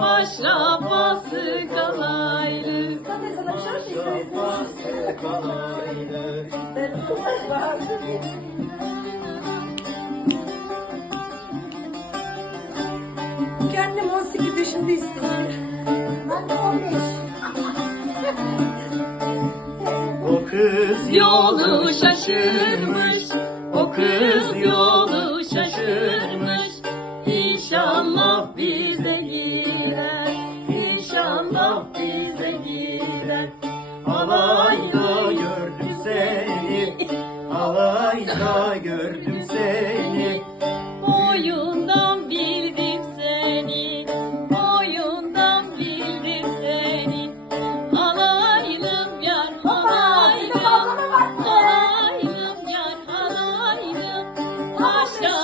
Maşrafası kalaylı Zaten sana bir şarkı. Maşrafası kalaylı. Kendim 18 yaşında istedim. Ben de 15. O kız Yolu şaşırmış O kız yolu şaşırmış İnşallah bize Halayda gördüm seni. Halayda gördüm seni. Boyundan bildim seni. Boyundan bildim seni. Halaylım yar halaylım yar halaylım Paşa